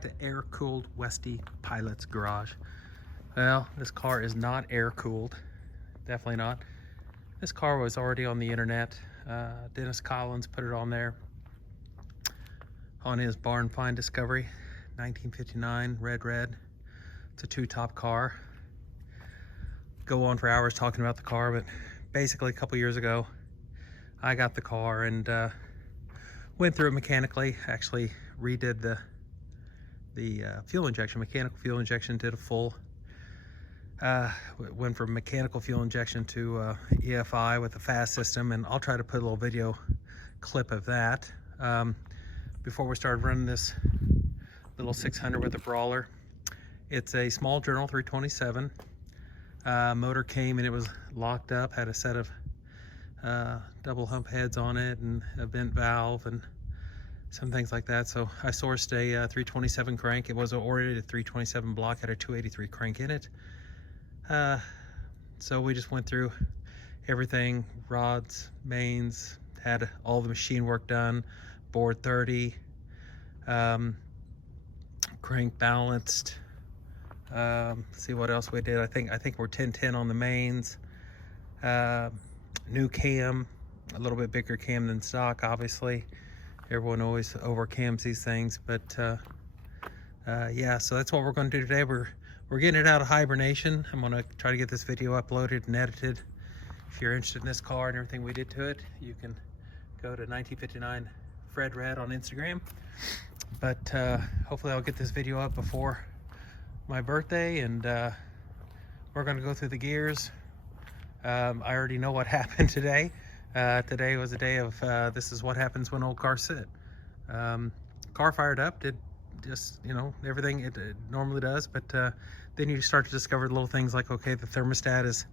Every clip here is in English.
back to AirKooled Westy Pilots Garage. Well, this car is not air-cooled. Definitely not. This car was already on the internet. Dennis Collins put it on there on his barn find discovery. 1959 red. It's a two-top car. Go on for hours talking about the car, but basically a couple years ago I got the car and went through it mechanically. Actually redid the fuel injection, mechanical fuel injection, did a full went from mechanical fuel injection to EFI with the fast system, and I'll try to put a little video clip of that. Before we started running this little 600 with a brawler, it's a small Journal 327. Motor came and it was locked up, had a set of double hump heads on it and a vent valve and some things like that. So I sourced a 327 crank. It was ordered a 327 block, had a 283 crank in it. So we just went through everything, rods, mains, had all the machine work done, bored 30, crank balanced. See what else we did. I think we're 1010 on the mains. New cam, a little bit bigger cam than stock, obviously. Everyone always over cams these things, but yeah, so that's what we're going to do today. We're getting it out of hibernation. I'm going to try to get this video uploaded and edited. If you're interested in this car and everything we did to it, you can go to 1959 Fred Red on Instagram. But hopefully I'll get this video up before my birthday, and we're going to go through the gears. I already know what happened today. Today was a day of this is what happens when old cars sit. Car fired up, did just, you know, everything it normally does, but then you start to discover little things like, okay, the thermostat is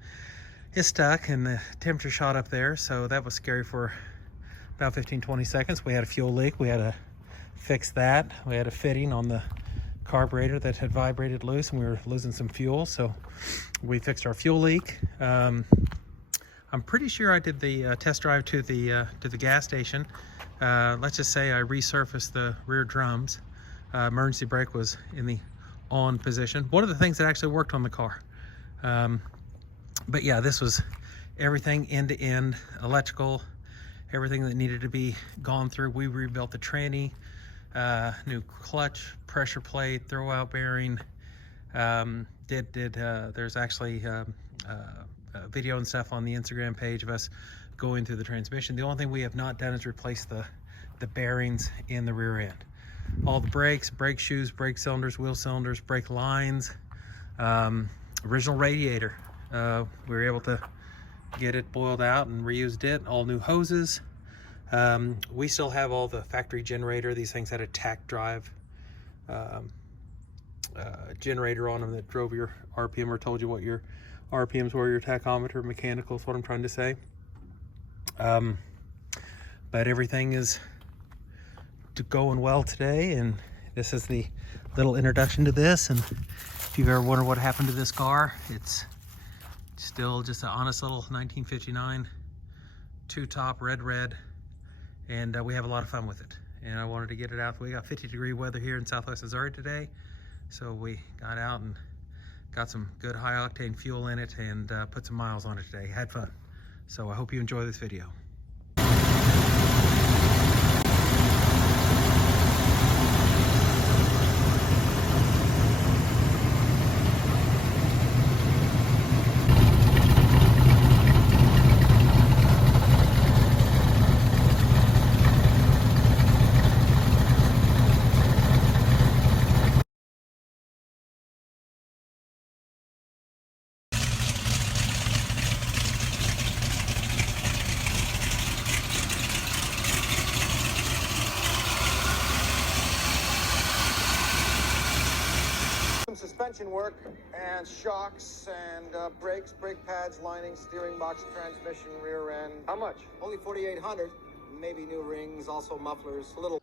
stuck and the temperature shot up there, so that was scary for about 15-20 seconds. We had a fuel leak. We had to fix that. We had a fitting on the carburetor that had vibrated loose and we were losing some fuel, so we fixed our fuel leak. I'm pretty sure I did the test drive to the gas station. Let's just say I resurfaced the rear drums. Emergency brake was in the on position. One of the things that actually worked on the car. But yeah, this was everything end to end, electrical, everything that needed to be gone through. We rebuilt the tranny, new clutch, pressure plate, throwout bearing. There's actually video and stuff on the Instagram page of us going through the transmission. The only thing we have not done is replace the bearings in the rear end. All the brakes, brake shoes, brake cylinders, wheel cylinders, brake lines, original radiator. We were able to get it boiled out and reused it. All new hoses. We still have all the factory generator. These things had a tack drive generator on them that drove your RPM or told you what your RPMs were, your tachometer, mechanical is what I'm trying to say. But everything is going well today, and this is the little introduction to this. And if you've ever wondered what happened to this car, it's still just an honest little 1959 two-top red, and we have a lot of fun with it. And I wanted to get it out. We got 50-degree weather here in Southwest Missouri today, so we got out and got some good high-octane fuel in it and put some miles on it today. Had fun. So I hope you enjoy this video. Suspension work and shocks and brakes, brake pads, lining, steering box, transmission, rear end. How much? Only 4,800. Maybe new rings, also mufflers, a little.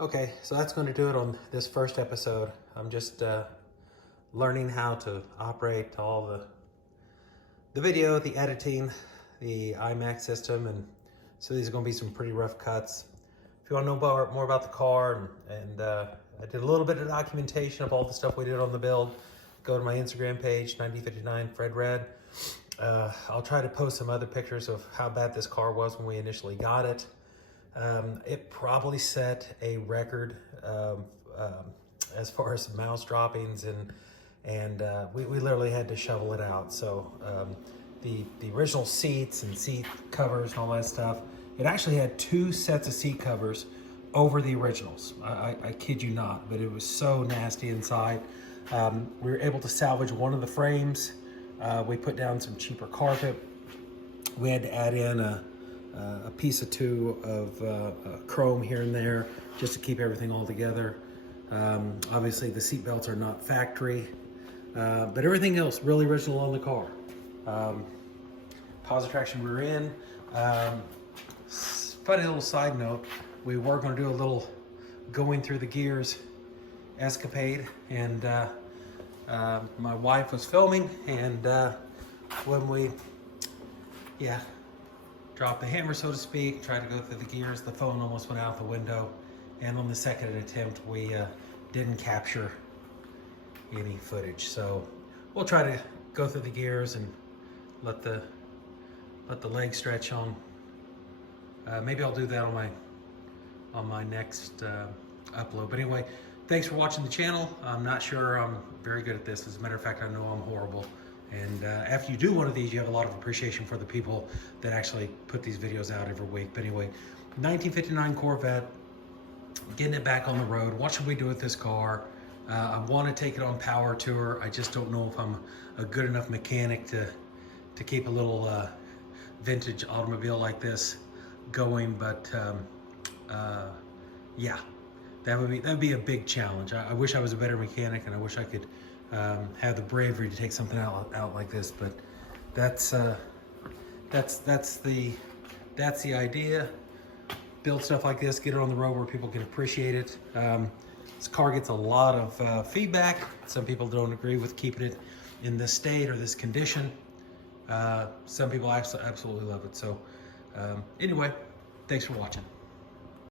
Okay, so that's going to do it on this first episode. I'm just learning how to operate all the video, the editing, the iMac system, and so these are going to be some pretty rough cuts. If you want to know more about the car and I did a little bit of documentation of all the stuff we did on the build. Go to my Instagram page, 9059 Fred Red. I'll try to post some other pictures of how bad this car was when we initially got it. It probably set a record as far as mouse droppings, and we literally had to shovel it out. So the original seats and seat covers and all that stuff, it actually had 2 sets of seat covers over the originals. I kid you not, but it was so nasty inside. We were able to salvage one of the frames. We put down some cheaper carpet. We had to add in a piece or 2 of chrome here and there just to keep everything all together. Obviously the seat belts are not factory, but everything else really original on the car. Positive traction rear end. Funny little side note, we were going to do a little going through the gears escapade, and my wife was filming, and when we dropped the hammer, so to speak, tried to go through the gears, the phone almost went out the window, and on the second attempt we didn't capture any footage. So we'll try to go through the gears and let the leg stretch on. Maybe I'll do that on my next upload. But anyway, thanks for watching the channel. I'm not sure I'm very good at this. As a matter of fact, I know I'm horrible. And after you do one of these, you have a lot of appreciation for the people that actually put these videos out every week. But anyway, 1959 Corvette, getting it back on the road. What should we do with this car? I want to take it on power tour. I just don't know if I'm a good enough mechanic to keep a little vintage automobile like this going. But yeah, that would be a big challenge. I wish I was a better mechanic, and I wish I could have the bravery to take something out like this. But that's the idea. Build stuff like this, get it on the road where people can appreciate it. This car gets a lot of feedback. Some people don't agree with keeping it in this state or this condition. Some people absolutely love it. So anyway, thanks for watching.